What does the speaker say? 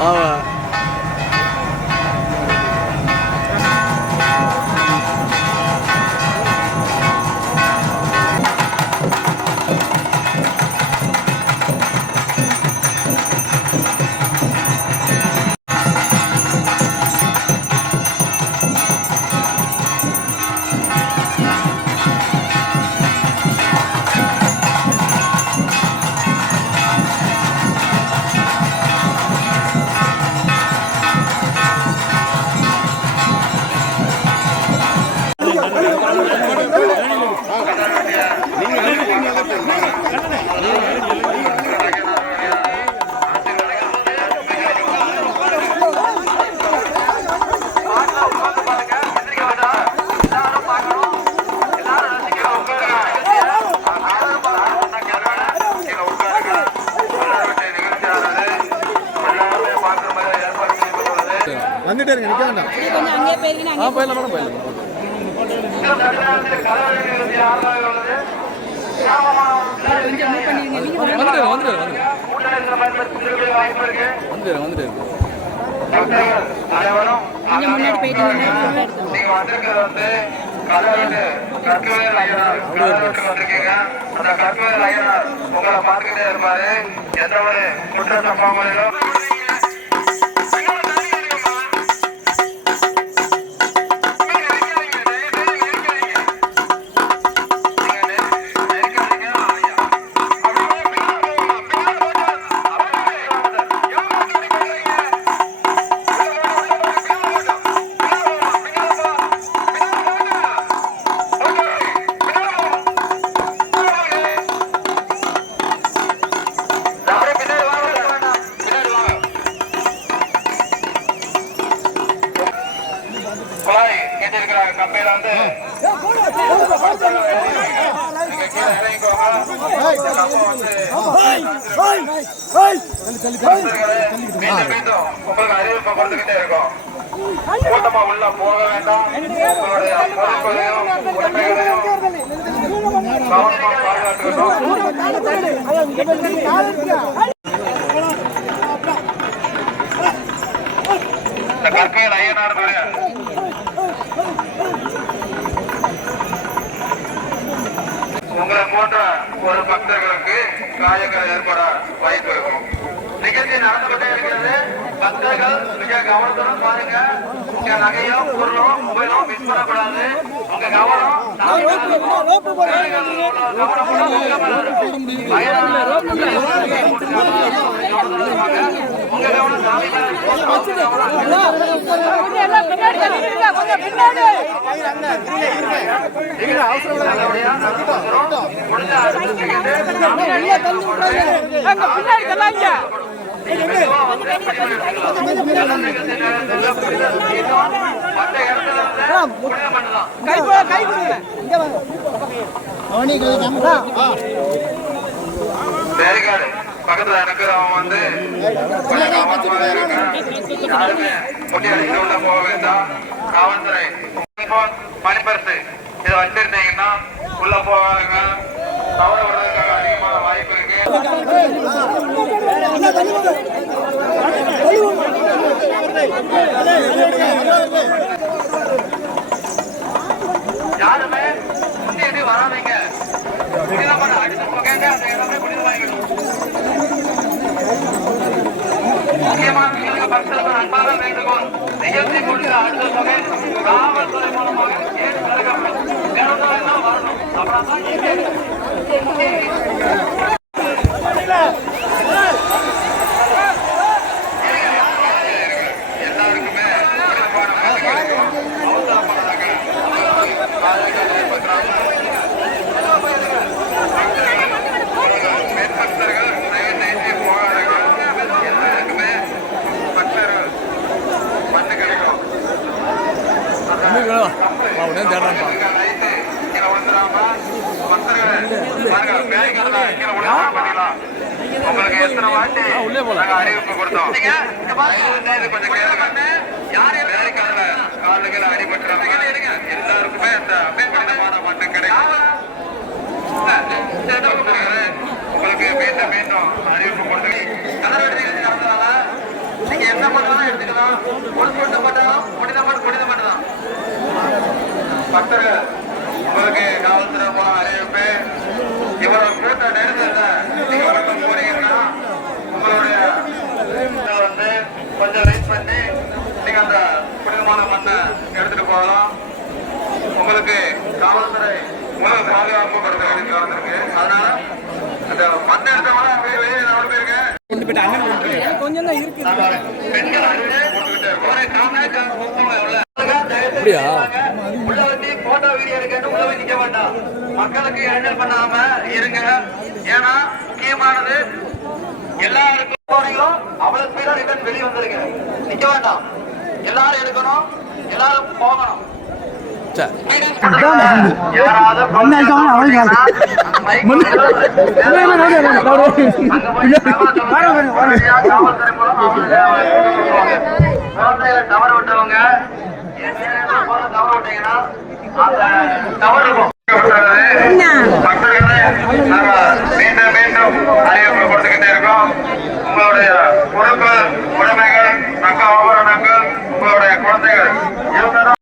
All right. வந்துட்டே இருங்க நிக்க வேண்டாம். ஆ போயிடலாம் மேடம் போயிடலாம். கொஞ்சம் மூவ் பண்ணிருங்க நீங்க வந்துட்டு வந்துட்டு வந்துட்டு வந்துட்டு கொஞ்சம் முன்னாடி போயிட்டு இருங்க நீங்க வந்திருக்கிறது வந்து கல்லூரி கற்கவேல் ஐயனார் கல்லூரிக்கு வந்திருக்கீங்க அந்த கற்கவேல் ஐயனார் உங்களை பார்த்துக்கிட்டே இருப்பாரு எந்த ஒரு குற்ற சம்பவங்களிலும் நண்பர்களே, மீண்டும் மீண்டும் உங்களுக்கு அறிவிப்பு கொடுத்துக்கிட்டே இருக்கோம் கூட்டமா உள்ள போக வேண்டாம் உங்களுடைய பொறுப்புகளையும் உரிமைகளையும் கற்கையில் உங்களை போன்ற ஒரு பக்தர்களுக்கு காயங்கள் ஏற்பட வாய்ப்பு இருக்கும். நிகழ்ச்சி நடந்துகிட்டே இருக்கிறது. பக்தர்கள் மிக கவனத்துடன் பாருங்க. உங்க நகையும் பொருளும் மொபைலும் மிஸ் பண்ணக்கூடாது. உங்க கவனம் சாமி மேல இருக்கும். கவனமுள்ள உங்க மேல இருக்கும். ஐயனார் உங்க அவங்க கவனம் பேரிகாடு பக்கத்துல இருக்கிறவன் வந்து கொஞ்சம் கவனமாக யாருமே உள்ள போக வேண்டாம். காவல்துறை போன் இதை வச்சிருந்தீங்கன்னா உள்ள போக நிகழ்ச்சி முடிந்த அடுத்த தொகை காவல்துறை மூலமாக ஏற்று தடுக்கப்படும் வேறொன்றாலும் வரணும் அப்படின்னா இங்கே எல்லாருக்குமே விருப்பமான வேண்டுகோள். அவசரப்படாதீங்க. பாதுகாப்பு ஏற்படுத்துறாங்க. மேற்பக்தர்கள் தயவு செய்து போகாதீங்க. எல்லாருக்குமே பக்தர்கள் மண்ணு கிடைக்கும் உடனே தேடுறான்ப்பா ரைட்டு கீழே விழுந்துடாம பக்தர்கள் பாருங்க பேரிகார்டுல கீழே விழுந்துடாம பண்ணிடலாம் உங்களுக்கு எத்தனை வாட்டி உள்ளே. நாங்க அறிவிப்பு கொடுத்தோம். கொஞ்சம் கேளுங்க. யாரையும் பேரிகார்டுல காலுகளை அடிபட்டுறாங்க. எல்லாருக்குமே அந்த அபேபரிதமான மண்ணு கிடைக்கும். உங்களுக்கு மீண்டும் மீண்டும் அறிவிப்பு கொடுத்து கலர் நீங்க புனிதம் புனிதம் தான் பக்தர்கள் உங்களுக்கு காவல்துறை மூலம் அறிவிப்பு. இவ்வளவு கூட்ட நெரிசல்ல நீங்க வழக்கம் போறீங்கன்னா உங்களுடைய வந்து கொஞ்சம் வெயிட் பண்ணி நீங்க அந்த புனிதமான மண்ணை எடுத்துட்டு போகலாம். உங்களுக்கு காவல்துறை உணவு பாதுகாப்பு கொடுக்க வந்திருக்கு அதனால அந்த மண்ணை எடுத்தவங்க அப்படியே வெளியே கொஞ்சம் தான் இருக்கு பெண்கள் அப்படியா? போய் நிக்க வேண்டாம். மக்களுக்கு இடைஞ்சல் பண்ணாம இருங்க. ஏன்னா முக்கியமானது எல்லாருக்கும் அவ்வளவு ஸ்பீடா ரிட்டர்ன் வெளியே வந்துருங்க. நிக்க வேண்டாம். எல்லாரும் எடுக்கணும். எல்லாரும் போகணும். தவறு விட்டவங்க தவறு விட்டீங்கன்னா அந்த தவறு